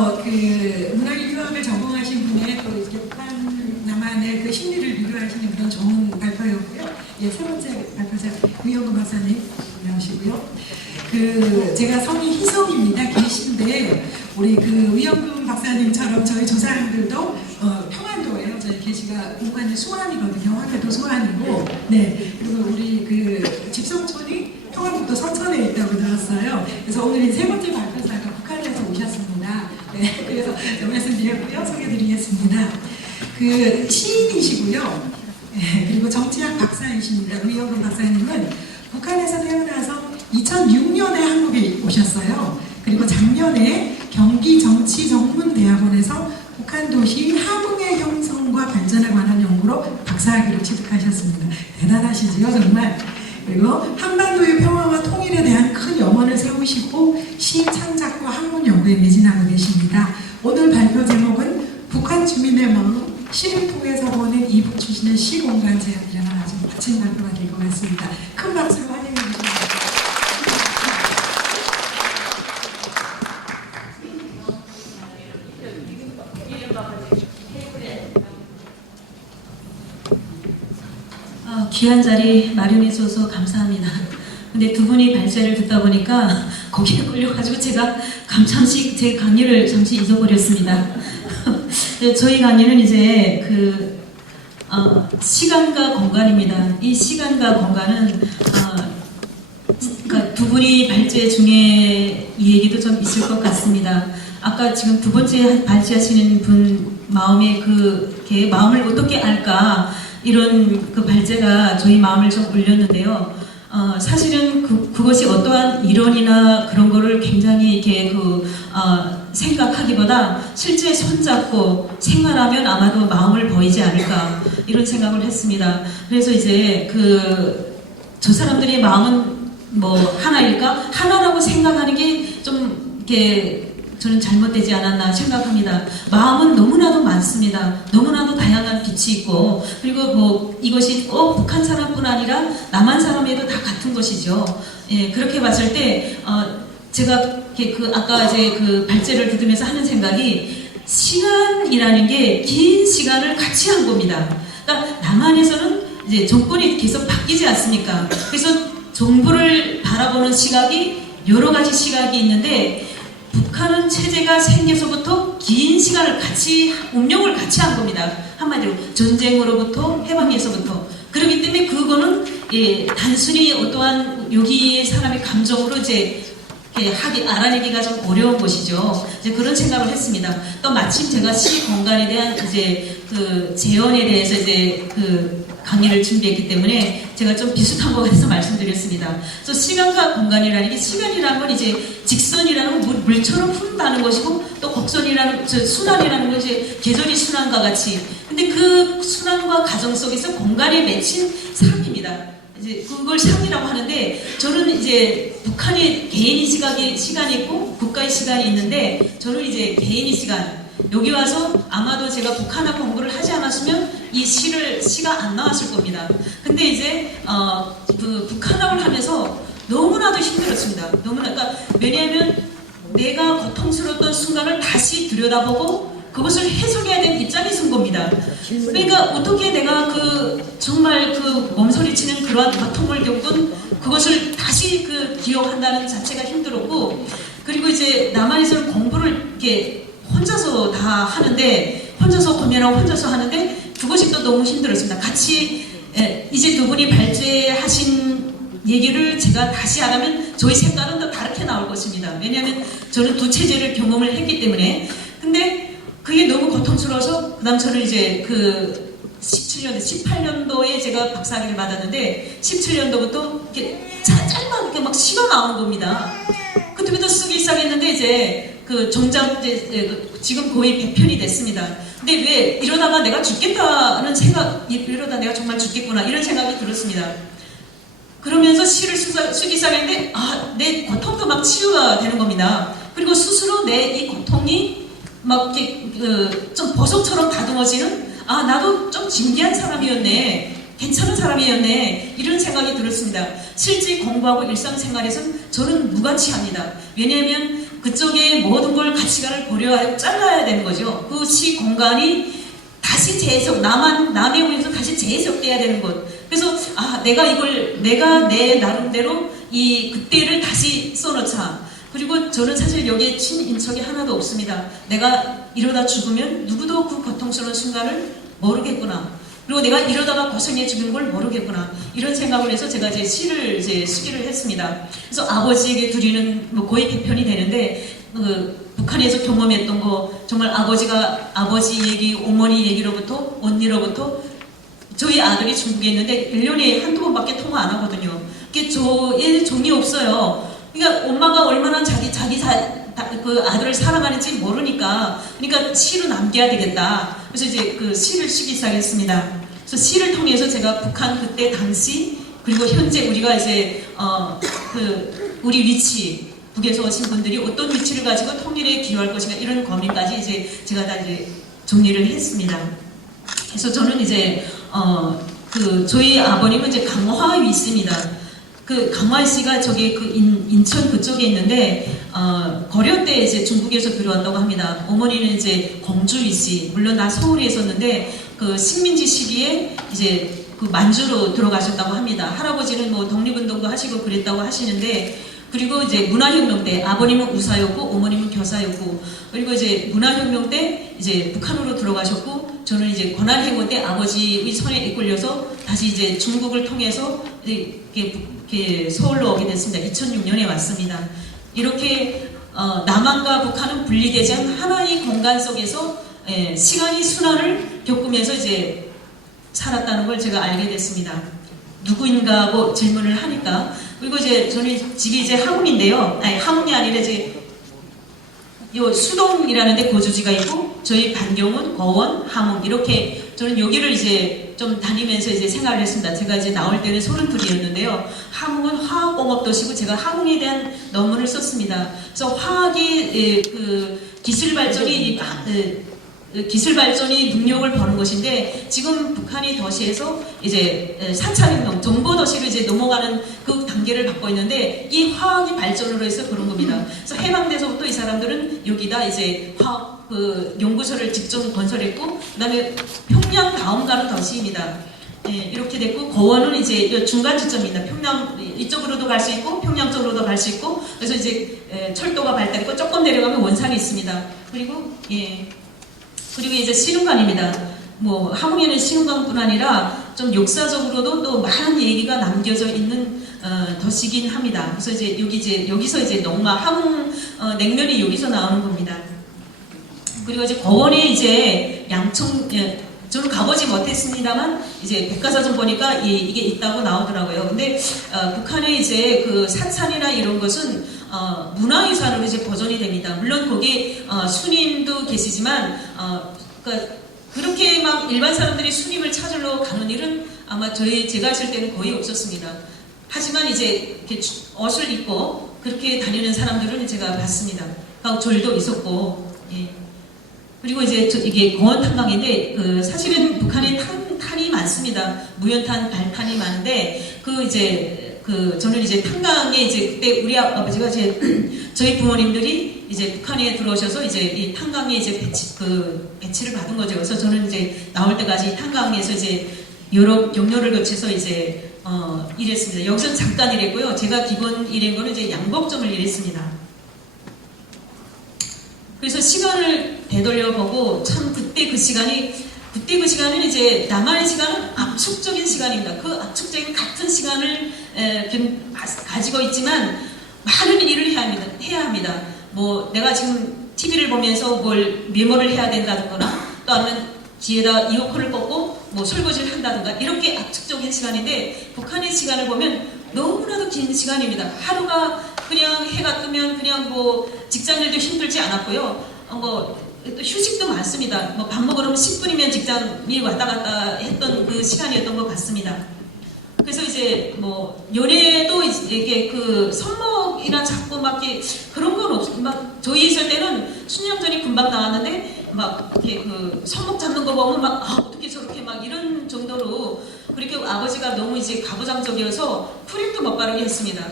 그래서 그 문화유학을 전공하신 분의 또 이렇게 북한 남한의 그 심리를 비교하시는 그런 좋은 발표였고요. 예, 세 번째 발표자 위영근 박사님 나오시고요. 그 제가 성이 희성입니다. 계신데 우리 그 위영근 박사님처럼 저희 조상들도 평안도예요. 저희 계시가 북한의 수안이거든요. 화교도 수안이고, 네. 그리고 우리 그 집성촌이 평안북도 서천에 있다고 들었어요. 그래서 오늘 이 세 번째 발표자가 북한에서 오셨습니다. 네. 그래서 말씀드렸고요. 소개드리겠습니다. 그 시인이시고요. 네. 그리고 정치학 박사이십니다. 위영근 박사님은 북한에서 태어나서 2006년에 한국에 오셨어요. 그리고 작년에 경기정치전문대학원에서 북한 도시 함흥의 형성과 발전에 관한 연구로 박사학위를 취득하셨습니다. 대단하시지요, 정말. 그리고 한반도의 평화와 통일에 대한 큰 염원을 세우시고 시 창작과 학문 연구에 매진하고 계십니다. 오늘 발표 제목은 북한 주민의 마음, 시를 통해서 보는 이북 출신의 시공간 제안이라는 아주 멋진 발표가 될 것 같습니다. 큰 박수로 환영해 주십니다. 귀한 자리 마련해 줘서 감사합니다. 근데 두 분이 발제를 듣다 보니까 거기에 끌려가지고 제가 잠시 제 강의를 잠시 잊어버렸습니다. 저희 강의는 이제 시간과 공간입니다. 이 시간과 공간은 그러니까 두 분이 발제 중에 이 얘기도 좀 있을 것 같습니다. 아까 지금 두 번째 발제하시는 분 마음에 마음을 어떻게 알까 이런 그 발제가 저희 마음을 좀 울렸는데요. 사실은 그것이 어떠한 이론이나 그런 거를 굉장히 이렇게 생각하기보다 실제 손잡고 생활하면 아마도 마음을 보이지 않을까 이런 생각을 했습니다. 그래서 이제 저 사람들의 마음은 뭐 하나일까? 하나라고 생각하는 게 좀 이렇게 저는 잘못되지 않았나 생각합니다. 마음은 너무나도 많습니다. 너무나도 다양한 빛이 있고, 그리고 뭐 이것이 꼭 북한 사람뿐 아니라 남한 사람에도 다 같은 것이죠. 예, 그렇게 봤을 때 제가 아까 이제 발제를 들으면서 하는 생각이 시간이라는 게 긴 시간을 같이 한 겁니다. 그러니까 남한에서는 이제 정권이 계속 바뀌지 않습니까? 그래서 정부를 바라보는 시각이 여러 가지 시각이 있는데. 북한은 체제가 생겨서부터 긴 시간을 운명을 같이 한 겁니다. 한마디로 전쟁으로부터 해방에서부터. 그렇기 때문에 그거는 단순히 어떠한 여기의 사람의 감정으로 이제 알아내기가 좀 어려운 것이죠. 이제 그런 생각을 했습니다. 또 마침 제가 시 공간에 대한 이제 재현에 대해서 이제 강의를 준비했기 때문에 제가 좀 비슷한 것 같아서 말씀드렸습니다. 그래서 시간과 공간이라는 게 시간이라는 건 이제 직선이라는 건 물처럼 흐른다는 것이고 또 곡선이라는 순환이라는 건 이제 계절이 순환과 같이. 근데 그 순환과 과정 속에서 공간에 맺힌 상입니다. 이제 그걸 상이라고 하는데 저는 이제 북한의 개인의 시간이 있고 국가의 시간이 있는데 저는 이제 개인의 시간. 여기 와서 아마도 제가 북한하고 공부를 하지 않았으면 이 시가 안 나왔을 겁니다. 근데 이제 북한학을 하면서 너무나도 힘들었습니다. 그러니까 왜냐하면 내가 고통스러웠던 순간을 다시 들여다보고 그것을 해석해야 되는 입장이 선 겁니다. 그러니까 어떻게 내가 정말 몸소리치는 그러한 고통을 겪은 그것을 다시 기억한다는 자체가 힘들었고, 그리고 이제 남한에서는 공부를 이렇게 혼자서 다 하는데, 혼자서 공연하고 혼자서 하는데 그것이 또 너무 힘들었습니다. 같이 이제 두 분이 발제하신 얘기를 제가 다시 하라면 저희 색깔은 더 다르게 나올 것입니다. 왜냐하면 저는 두 체제를 경험을 했기 때문에. 근데 그게 너무 고통스러워서 그다음 저는 이제 18년도에 제가 박사학위를 받았는데 17년도부터 이렇게 짤막하게 막 시가 나오는 겁니다. 그때부터 쓰기 시작했는데 이제 정작 지금 거의 100편이 됐습니다. 근데 왜 이러다가 내가 죽겠다는 이러다 내가 정말 죽겠구나 이런 생각이 들었습니다. 그러면서 시를 쓰기 시작했는데 내 고통도 막 치유가 되는 겁니다. 그리고 스스로 내 이 고통이 막 이렇게 좀 보석처럼 다듬어지는 나도 좀 진기한 사람이었네. 괜찮은 사람이었네. 이런 생각이 들었습니다. 실제 공부하고 일상생활에서는 저는 무가치합니다. 왜냐하면 그쪽에 모든 걸 가치관을 고려하여 잘라야 되는 거죠. 그 시 공간이 다시 재해석, 남의 의해서 다시 재해석돼야 되는 것. 그래서 내가 내 나름대로 이 그때를 다시 써놓자. 그리고 저는 사실 여기에 친인척이 하나도 없습니다. 내가 이러다 죽으면 누구도 그 고통스러운 순간을 모르겠구나. 그리고 내가 이러다가 고생해 죽는 걸 모르겠구나. 이런 생각을 해서 제가 이제 시를 이제 쓰기를 했습니다. 그래서 아버지에게 드리는 뭐 거의 개편이 되는데, 북한에서 경험했던 거, 정말 아버지 얘기, 어머니 얘기로부터, 언니로부터, 저희 아들이 중국에 있는데 1년에 한두 번밖에 통화 안 하거든요. 이게 얘 정이 없어요. 그러니까 엄마가 얼마나 그 아들을 사랑하는지 모르니까, 그러니까 시로 남겨야 되겠다. 그래서 이제 그 시를 쓰기 시작했습니다. 그래서 시를 통해서 제가 북한 그때 당시, 그리고 현재 우리가 이제 우리 위치, 북에서 오신 분들이 어떤 위치를 가지고 통일에 기여할 것인가, 이런 고민까지 이제 제가 다 이제 정리를 했습니다. 그래서 저는 이제 저희 아버님은 이제 강화에 있습니다. 그 강화 씨가 저기 그 인천 그쪽에 있는데, 고려 때 이제 중국에서 들어왔다고 합니다. 어머니는 이제 공주이 씨, 물론 나 서울에 있었는데 그 식민지 시기에 이제 그 만주로 들어가셨다고 합니다. 할아버지는 뭐 독립운동도 하시고 그랬다고 하시는데, 그리고 이제 문화혁명 때 아버님은 우사였고 어머님은 교사였고, 그리고 이제 문화혁명 때 이제 북한으로 들어가셨고, 저는 이제 고난해고 때 아버지의 손에 이끌려서 다시 이제 중국을 통해서 이렇게 서울로 오게 됐습니다. 2006년에 왔습니다. 이렇게 남한과 북한은 분리되지 않은 하나의 공간 속에서 시간이 순환을 겪으면서 이제 살았다는 걸 제가 알게 됐습니다. 누구인가 하고 질문을 하니까, 그리고 이제 저는 집이 이제 함흥인데요. 아니, 함흥이 아니라 이제 요 수동이라는 데 거주지가 있고, 저희 반경은 거원, 함흥, 이렇게 저는 여기를 이제 좀 다니면서 이제 생각을 했습니다. 제가 이제 나올 때는 32이었는데요. 함흥은 화학공업 도시고, 제가 함흥에 대한 논문을 썼습니다. 그래서 화학이 기술 발전이 능력을 버는 것인데, 지금 북한이 도시에서 이제 4차 혁명, 정보 도시로 이제 넘어가는 그 단계를 받고 있는데, 이 화학이 발전으로 해서 그런 겁니다. 그래서 해방돼서부터 이 사람들은 여기다 이제 화학 연구소를 직접 건설했고, 그다음에 평양 다음 가는 도시입니다. 이렇게 됐고, 거원은 이제 중간 지점입니다. 평양 이쪽으로도 갈 수 있고 평양 쪽으로도 갈 수 있고, 그래서 이제 철도가 발달했고, 조금 내려가면 원산이 있습니다. 그리고 이제 신흥관입니다. 뭐 함흥에는 신흥관뿐 아니라 좀 역사적으로도 또 많은 얘기가 남겨져 있는 도시긴 합니다. 그래서 이제 여기서 이제 농마 함흥 냉면이 여기서 나오는 겁니다. 그리고 이제 거원에 이제 저는 가보지 못했습니다만 이제 백과사전 보니까 이게 있다고 나오더라고요. 근데 북한의 이제 그 사찰이나 이런 것은 문화유산으로 이제 보존이 됩니다. 물론 거기 스님도 계시지만 그렇게 막 일반 사람들이 스님을 찾으러 가는 일은 아마 제가 있을 때는 거의 없었습니다. 하지만 이제 이렇게 옷을 입고 그렇게 다니는 사람들은 제가 봤습니다. 절도 있었고, 그리고 이제 이게 거원 탄광인데, 사실은 북한에 탄이 많습니다. 무연탄, 발탄이 많은데, 저는 이제 탄광에 이제 그때 우리 아버지가 이제 저희 부모님들이 이제 북한에 들어오셔서 이제 이 탄광에 이제 배치를 받은 거죠. 그래서 저는 이제 나올 때까지 탄광에서 이제 여러 경로를 거쳐서 이제 일했습니다. 여기서 잠깐 일했고요. 제가 기본 일한 거는 이제 양복점을 일했습니다. 그래서 시간을 되돌려보고 참 그때 그 시간은 이제 나만의 시간은 압축적인 시간입니다. 그 압축적인 같은 시간을 가지고 있지만 많은 일을 해야 합니다. 뭐 내가 지금 TV를 보면서 뭘 메모를 해야 된다든가, 또 아니면 뒤에다 이어폰을 꽂고 뭐 설거지를 한다든가, 이렇게 압축적인 시간인데, 북한의 시간을 보면 너무나도 긴 시간입니다. 하루가 그냥 해가 뜨면 그냥 뭐 직장일도 힘들지 않았고요. 또 휴식도 많습니다. 뭐 밥 먹으러 10분이면 직장이 왔다 갔다 했던 그 시간이었던 것 같습니다. 그래서 이제 뭐 연애도 이게 그 손목이나 잡고 막 이렇게 그런 건 없고, 막 저희 있을 때는 수년전이 금방 나왔는데 막 이렇게 그 손목 잡는 거 보면 막 어떻게 저렇게 막 이런 정도로, 그렇게 아버지가 너무 이제 가부장적이어서 크림도 못 바르게 했습니다.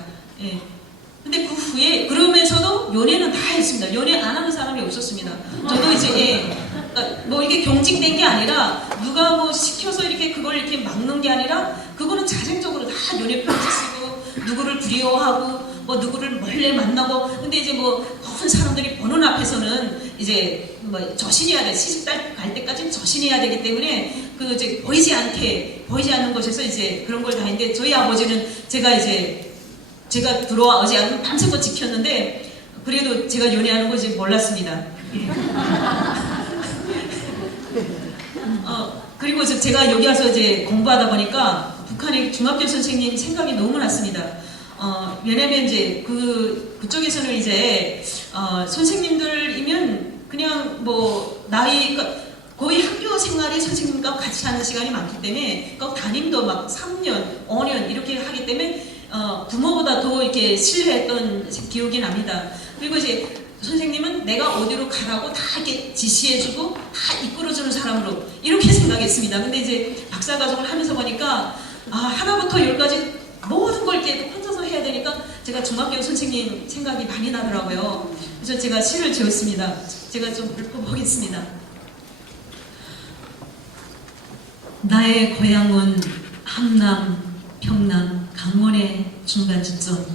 근데 그 후에 그러면서도 연애는 다 했습니다. 연애 안 하는 사람이 없었습니다. 저도 이제 그러니까 뭐 이게 경직된 게 아니라 누가 뭐 시켜서 이렇게 그걸 이렇게 막는 게 아니라 그거는 자생적으로 다 연애 편지 쓰고 누구를 두려워하고 뭐 누구를 몰래 만나고 근데 이제 뭐 큰 사람들이 보는 앞에서는 이제 뭐 저신해야 돼 시집 갈 때까지는 저신해야 되기 때문에 그 이제 보이지 않는 곳에서 이제 그런 걸 다 했는데 저희 아버지는 제가 들어오지 않으면 밤새껏 지켰는데 그래도 제가 연애하는 거 이제 몰랐습니다. 그리고 이제 제가 여기 와서 이제 공부하다 보니까 북한의 중학교 선생님 생각이 너무 났습니다. 왜냐면 이제 그쪽에서는 이제 선생님들이면 그냥 뭐 나이가 거의 학교 생활이 선생님과 같이 하는 시간이 많기 때문에 꼭 담임도 막 3년, 5년 이렇게 하기 때문에 부모보다 더 이렇게 신뢰했던 기억이 납니다. 그리고 이제 선생님은 내가 어디로 가라고 다 이렇게 지시해주고 다 이끌어주는 사람으로 이렇게 생각했습니다. 근데 이제 박사과정을 하면서 보니까 하나부터 열까지 모든 걸 이렇게 혼자서 해야 되니까 제가 중학교 선생님 생각이 많이 나더라고요. 그래서 제가 시를 지었습니다. 제가 좀 읊어보겠습니다. 나의 고향은 함남, 평남, 강원의 중간 지점.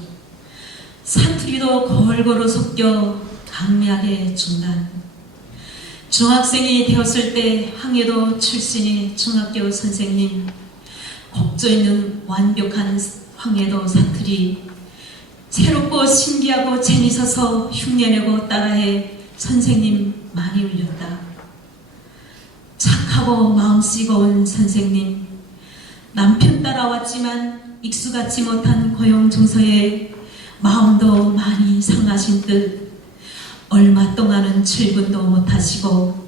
사투리도 골고루 섞여 강약의 중간. 중학생이 되었을 때 항해도 출신의 중학교 선생님. 곡조 있는 완벽한 황해도 사투리. 새롭고 신기하고 재미있어서 흉내내고 따라해 선생님 많이 울렸다. 착하고 마음 쓰고온 선생님. 남편 따라왔지만 익숙하지 못한 고용정서에 마음도 많이 상하신 듯 얼마 동안은 출근도 못하시고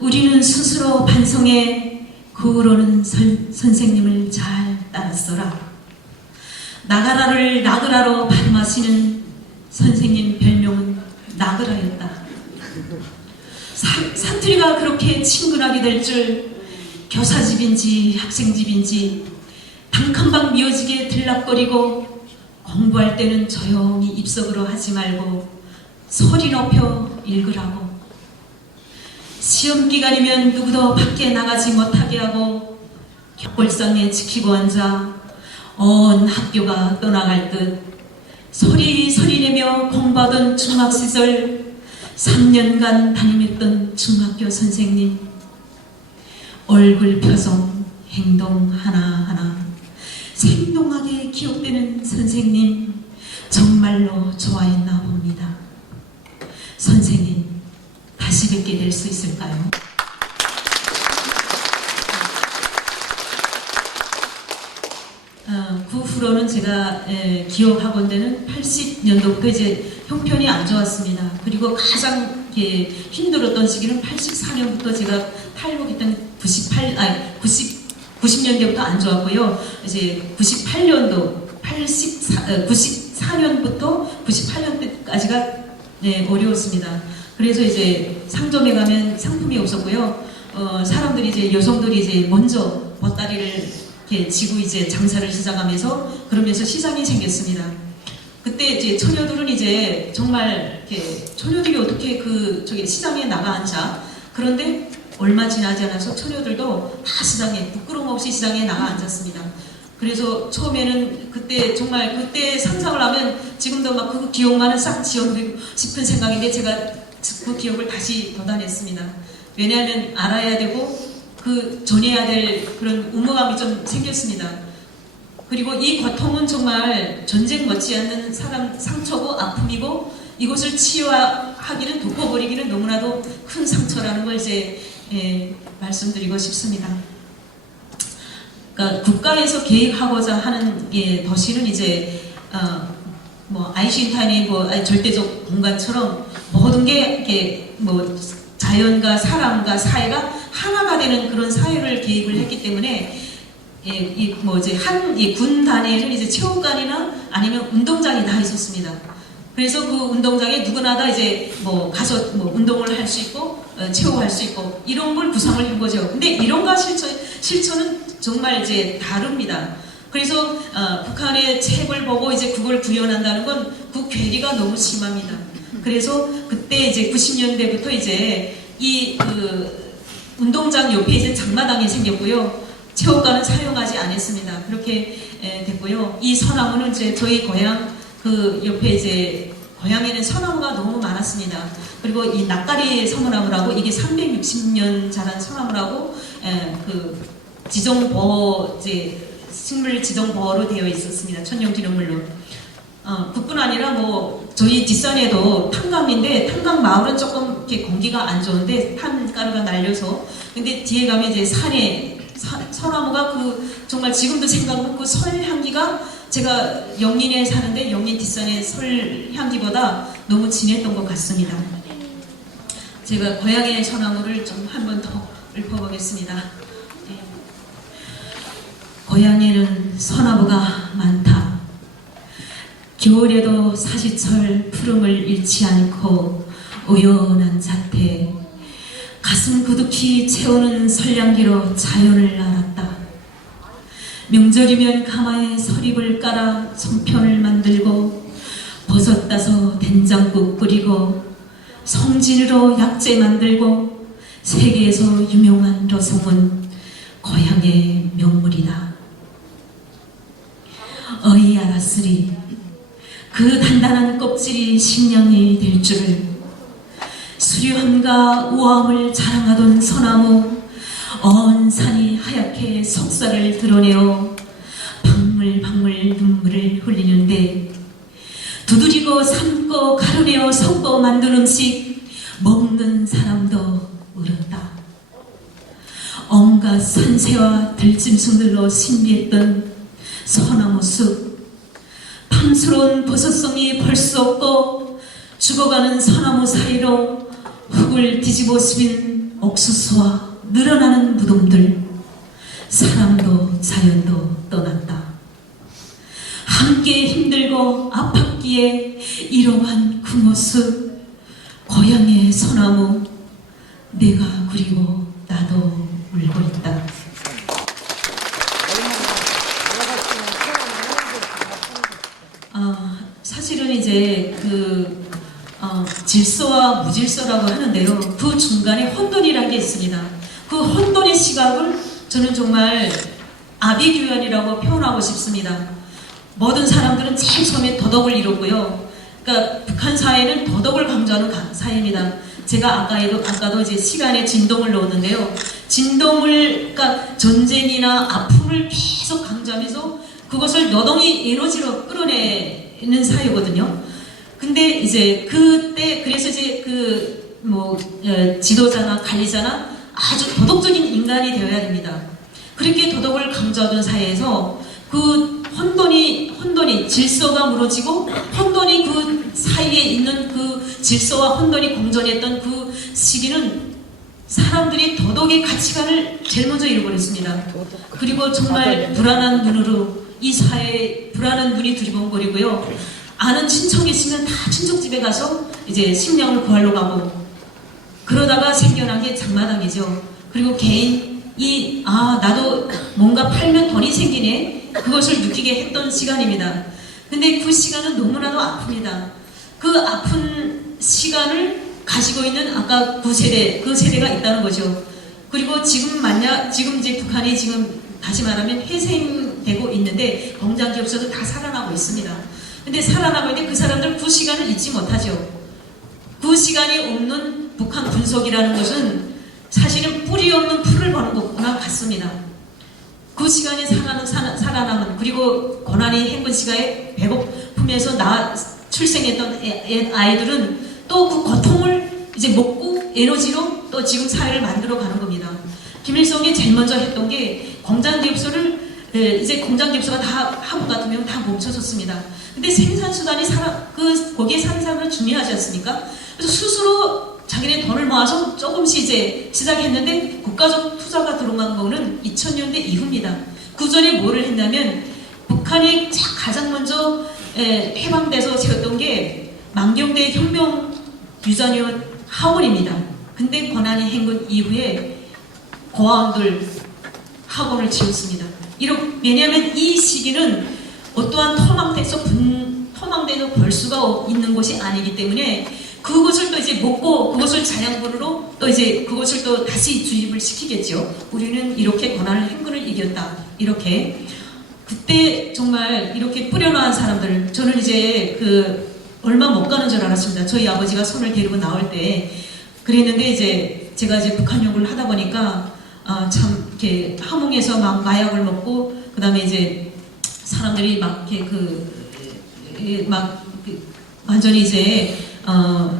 우리는 스스로 반성해 그 후로는 선생님을 잘 따랐어라. 나가라를 나그라로 발음하시는 선생님 별명은 나그라였다. 사투리가 그렇게 친근하게 될 줄 교사집인지 학생집인지 단칸방 미어지게 들락거리고 공부할 때는 조용히 입속으로 하지 말고 소리 높여 읽으라고 시험 기간이면 누구도 밖에 나가지 못하게 하고 벽골상에 지키고 앉아 온 학교가 떠나갈 듯 소리 내며 공부하던 중학시절 3년간 담임했던 중학교 선생님 얼굴 표정 행동 하나하나 생동하게 기억되는 선생님 정말로 좋아했나 봅니다. 선생님 다시 뵙게 될 수 있을까요? 그 후로는 제가 기억하건 데는 80년도부터 이제 형편이 안 좋았습니다. 그리고 가장 힘들었던 시기는 84년부터 제가 탈북했던 90년대부터 안 좋았고요. 이제 98년도 94년부터 98년대까지가 어려웠습니다. 그래서 이제 상점에 가면 상품이 없었고요. 사람들이 이제 여성들이 이제 먼저 보따리를 이렇게 지고 이제 장사를 시작하면서 그러면서 시장이 생겼습니다. 그때 이제 처녀들은 이제 정말 이렇게 처녀들이 어떻게 저기 시장에 나가 앉아. 그런데 얼마 지나지 않아서 처녀들도 다 시장에 부끄러움 없이 시장에 나가 앉았습니다. 그래서 처음에는 그때 정말 그때 상상을 하면 지금도 막 그 기억만은 싹 지워버리고 싶은 생각인데 제가 그 기억을 다시 걷어냈습니다. 왜냐하면 알아야 되고 전해야 될 그런 의무감이 좀 생겼습니다. 그리고 이 고통은 정말 전쟁 못지않는 사람 상처고 아픔이고 이것을 치유하기는 덮어버리기는 너무나도 큰 상처라는 걸 이제 말씀드리고 싶습니다. 그러니까 국가에서 계획하고자 하는 도시는 이제 뭐 아인슈타인의 절대적 공간처럼 모든 게 이렇게 뭐 자연과 사람과 사회가 하나가 되는 그런 사회를 계획을 했기 때문에 군 단위에는 이제 체육관이나 아니면 운동장이 다 있었습니다. 그래서 그 운동장에 누구나 다 이제 가서 운동을 할 수 있고 체육할 수 있고 이런 걸 구상을 한 거죠. 근데 이론과 실천은 정말 이제 다릅니다. 그래서 북한의 책을 보고 이제 그걸 구현한다는 건 그 괴리가 너무 심합니다. 그래서 그때 이제 90년대부터 이제 이 운동장 옆에 이제 장마당이 생겼고요. 체육관은 사용하지 않았습니다. 그렇게 됐고요. 이 소나무는 이제 저희 고향 그 옆에 이제 고향에는 소나무가 너무 많았습니다. 그리고 이 낯가리 소나무라고 이게 360년 자란 소나무라고 그 지정보호 이제 식물 지정보호로 되어 있었습니다. 천연기념물로. 그뿐 아니라 뭐 저희 뒷산에도 탄강인데 탄강 마을은 조금 이렇게 공기가 안 좋은데 탄가루가 날려서 근데 뒤에 가면 이제 산에 소나무가 그 정말 지금도 생각하면 그 설 향기가 제가 영린에 사는데 영린 뒷산의 설 향기보다 너무 진했던 것 같습니다. 제가 고향의 소나무를 좀 한 번 더 읊어보겠습니다. 네. 고향에는 소나무가 많다. 겨울에도 사시철 푸름을 잃지 않고 우연한 자태 가슴 구둑히 채우는 설향기로 자연을 알았다. 명절이면 가마에 서립을 깔아 송편을 만들고 버섯 따서 된장국 끓이고 송진으로 약재 만들고 세계에서 유명한 러송은 고향의 명물이다. 어이 알았으리 그 단단한 껍질이 식량이 될 줄을. 수려함과 우아함을 자랑하던 소나무 언 산이 하얗게 속살을 드러내어 방물방물 눈물을 흘리는데 두드리고 삶고 가루내어 섞어 만든 음식 먹는 사람도 울었다. 온갖 산새와 들짐승들로 신비했던 소나무 숲 탐스러운 버섯송이 볼 수 없고 죽어가는 소나무 사이로 흙을 뒤집어 쓰인 옥수수와 늘어나는 무덤들 사람도 자연도 떠났다. 함께 힘들고 아팠기에 이러한 그 모습 고향의 소나무 내가 그리고 나도 울고 있다. 사실은 이제 질서와 무질서라고 하는데요. 그 중간에 혼돈이라는 게 있습니다. 그 혼돈의 시각을 저는 정말 아비규환이라고 표현하고 싶습니다. 모든 사람들은 제일 처음에 도덕을 이뤘고요. 그러니까 북한 사회는 도덕을 강조하는 사회입니다. 제가 아까도 이제 시간에 진동을 넣었는데요. 진동을, 그러니까 전쟁이나 아픔을 계속 강조하면서 그것을 노동의 에너지로 끌어내는 사회거든요. 근데 이제 그때 그래서 이제 지도자나 관리자나 아주 도덕적인 인간이 되어야 됩니다. 그렇게 도덕을 강조하던 사회에서 그 혼돈이 질서가 무너지고 혼돈이 그 사이에 있는 그 질서와 혼돈이 공존했던 그 시기는 사람들이 도덕의 가치관을 제일 먼저 잃어버렸습니다. 그리고 정말 불안한 눈으로 이 사회에 불안한 눈이 두리번거리고요. 아는 친척이 있으면 다 친척집에 가서 이제 식량을 구하러 가고 그러다가 생겨난 게 장마당이죠. 그리고 개인이 나도 뭔가 팔면 돈이 생기네 그것을 느끼게 했던 시간입니다. 근데 그 시간은 너무나도 아픕니다. 그 아픈 시간을 가지고 있는 아까 그 세대가 있다는 거죠. 그리고 지금 이제 북한이 지금 다시 말하면 회생되고 있는데 공장 기업소도 다 살아나고 있습니다. 근데 살아나고 있는데 그 사람들 그 시간을 잊지 못하죠. 그 시간이 없는 북한 군속이라는 것은 사실은 뿌리 없는 풀을 보는 것과 같습니다. 그 시간에 살아남은 그리고 고난의 행군 시간에 배고프면서 출생했던 아이들은 또 그 고통을 이제 먹고 에너지로 또 지금 사회를 만들어 가는 겁니다. 김일성이 제일 먼저 했던 게 공장기업소를 이제 공장기업소가 다 한국 같으면 다 멈춰졌습니다. 근데 생산수단이 거기에 사는 사람은 중요하지 않습니까? 그래서 스스로 자기네 돈을 모아서 조금씩 이제 시작했는데 국가적 투자가 들어간 거는 2000년대 이후입니다. 그 전에 뭐를 했냐면 북한이 가장 먼저 해방돼서 세웠던 게 만경대 혁명유전위원 학원입니다. 근데 고난의 행군 이후에 고아원들 학원을 지었습니다. 왜냐하면 이 시기는 어떠한 토막대에서 벌 수가 있는 곳이 아니기 때문에 그것을 또 이제 먹고 그것을 자양분으로 또 이제 그것을 또 다시 주입을 시키겠죠. 우리는 이렇게 고난을 행군을 이겼다. 이렇게 그때 정말 이렇게 뿌려놓은 사람들, 저는 이제 얼마 못 가는 줄 알았습니다. 저희 아버지가 손을 데리고 나올 때 그랬는데 이제 제가 이제 북한 연구를 하다 보니까 참 이렇게 함흥에서 막 마약을 먹고 그다음에 이제 사람들이 막 이렇게 완전히 이제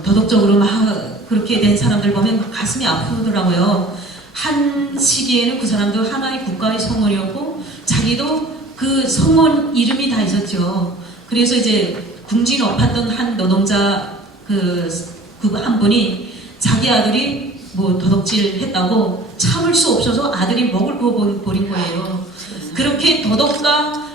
도덕적으로 막 그렇게 된 사람들 보면 가슴이 아프더라고요. 한 시기에는 그 사람도 하나의 국가의 성원이었고 자기도 그 성원 이름이 다 있었죠. 그래서 이제 궁진 업했던 한 노동자 한 분이 자기 아들이 뭐 도덕질 했다고 참을 수 없어서 아들이 먹을 거 버린 거예요. 그렇게 도덕과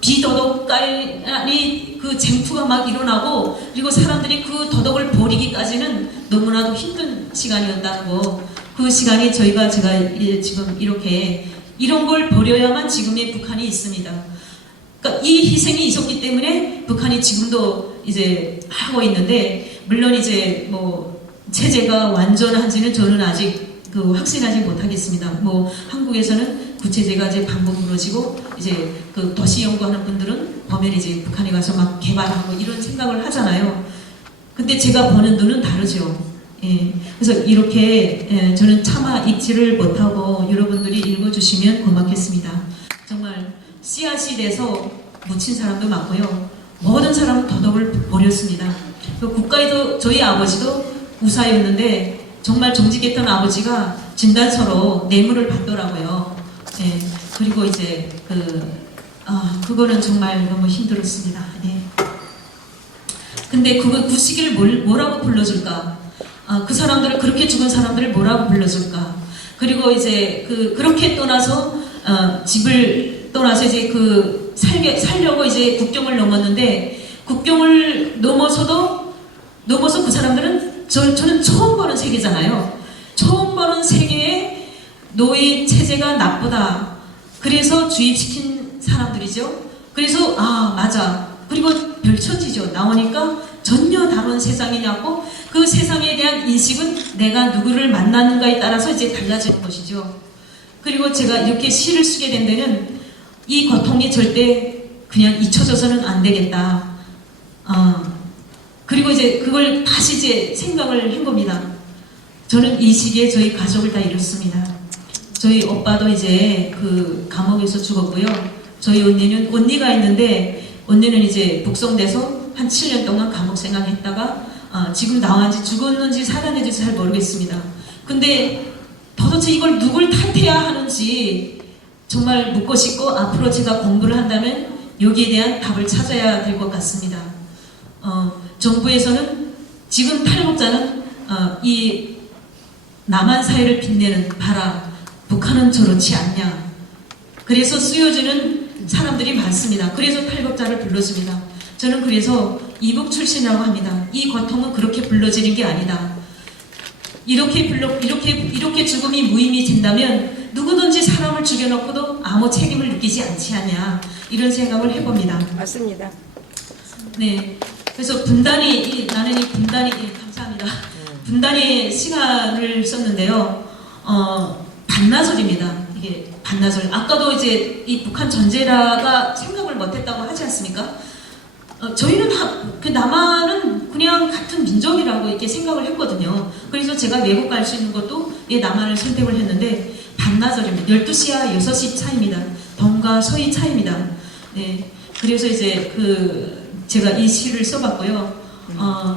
비도덕 간의 그 쟁투가 막 일어나고 그리고 사람들이 그 도덕을 버리기까지는 너무나도 힘든 시간이었다는 거. 그 시간이 제가 지금 이렇게 이런 걸 버려야만 지금의 북한이 있습니다. 그러니까 이 희생이 있었기 때문에 북한이 지금도 이제 하고 있는데 물론 이제 뭐 체제가 완전한지는 저는 아직 확신하지 못하겠습니다. 뭐 한국에서는 구체제가 이제 반복 무너지고 이제 도시 연구하는 분들은 보면 이제 북한에 가서 막 개발하고 이런 생각을 하잖아요. 근데 제가 보는 눈은 다르죠. 예. 그래서 이렇게 저는 차마 읽지를 못하고 여러분들이 읽어주시면 고맙겠습니다. 정말 씨앗이 돼서 묻힌 사람도 많고요. 모든 사람은 도덕을 버렸습니다. 국가에도 저희 아버지도 우사였는데 정말 정직했던 아버지가 진단서로 뇌물을 받더라고요. 예, 그리고 이제 그거는 정말 너무 힘들었습니다. 네. 근데 그 시기를 뭐라고 불러줄까? 그 사람들을 그렇게 죽은 사람들을 뭐라고 불러줄까? 그리고 이제 그렇게 떠나서 집을 떠나서 이제 살려고 이제 국경을 넘었는데 국경을 넘어서 그 사람들은 저는 처음 보는 세계잖아요. 처음 보는 세계에 노예 체제가 나쁘다. 그래서 주입시킨 사람들이죠. 그래서 맞아. 그리고 펼쳐지죠. 나오니까 전혀 다른 세상이냐고 그 세상에 대한 인식은 내가 누구를 만나는가에 따라서 이제 달라지는 것이죠. 그리고 제가 이렇게 시를 쓰게 된 데는 이 고통이 절대 그냥 잊혀져서는 안 되겠다. 그리고 이제 그걸 다시 이제 생각을 한 겁니다. 저는 이 시기에 저희 가족을 다 잃었습니다. 저희 오빠도 이제 감옥에서 죽었고요. 저희 언니가 있는데 언니는 이제 북송돼서 한 7년 동안 감옥 생활했다가 지금 나왔는지 죽었는지 살아났는지 잘 모르겠습니다. 근데 도대체 이걸 누굴 탓해야 하는지 정말 묻고 싶고 앞으로 제가 공부를 한다면 여기에 대한 답을 찾아야 될 것 같습니다. 정부에서는 지금 탈북자는 이 남한 사회를 빛내는 봐라 북한은 저렇지 않냐. 그래서 쓰여주는 사람들이 많습니다. 그래서 탈북자를 불러줍니다. 저는 그래서 이북 출신이라고 합니다. 이 고통은 그렇게 불러지는 게 아니다. 이렇게 죽음이 무의미 된다면 누구든지 사람을 죽여놓고도 아무 책임을 느끼지 않지 않냐. 이런 생각을 해봅니다. 맞습니다. 네. 그래서 감사합니다. 분단의 시간을 썼는데요. 반나절입니다. 이게 반나절. 아까도 이제 이 북한 전제라가 생각을 못했다고 하지 않습니까? 저희는 남한은 그냥 같은 민족이라고 이렇게 생각을 했거든요. 그래서 제가 외국 갈 수 있는 것도 남한을 선택을 했는데 반나절입니다. 12시와 6시 차이입니다. 동과 서의 차이입니다. 네. 그래서 이제 제가 이 시를 써봤고요.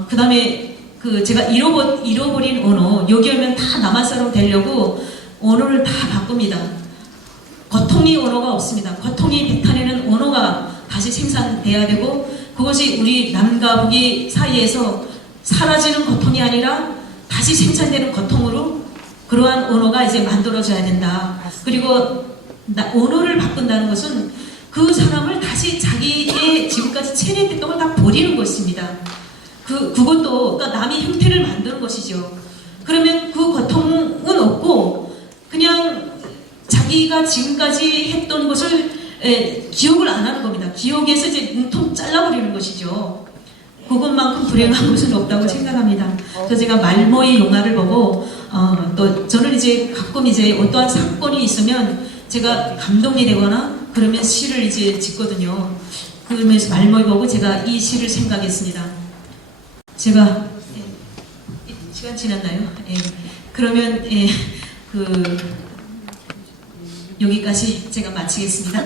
그 다음에 제가 잃어버린 언어, 여기 오면 다 남한 사람 되려고 언어를 다 바꿉니다. 고통의 언어가 없습니다. 고통이 배타내는 언어가 다시 생산돼야 되고 그것이 우리 남과 북이 사이에서 사라지는 고통이 아니라 다시 생산되는 고통으로 그러한 언어가 이제 만들어져야 된다. 그리고 언어를 바꾼다는 것은 그 사람을 다시 자기의 지금까지 체내했던 걸 다 버리는 것입니다. 그것도 그러니까 남의 형태를 만드는 것이죠. 그러면 그 고통은 없고 그냥 자기가 제가 지금까지 했던 것을 기억을 안 하는 겁니다. 기억에서 이제 눈통 잘라버리는 것이죠. 그것만큼 불행한 것은 없다고 생각합니다. 그래서 제가 말모의 용화를 보고 또 저는 이제 가끔 이제 어떠한 사건이 있으면 제가 감동이 되거나 그러면 시를 이제 짓거든요. 그러면서 말모의 보고 제가 이 시를 생각했습니다. 제가 시간 지났나요? 그러면 여기까지 제가 마치겠습니다.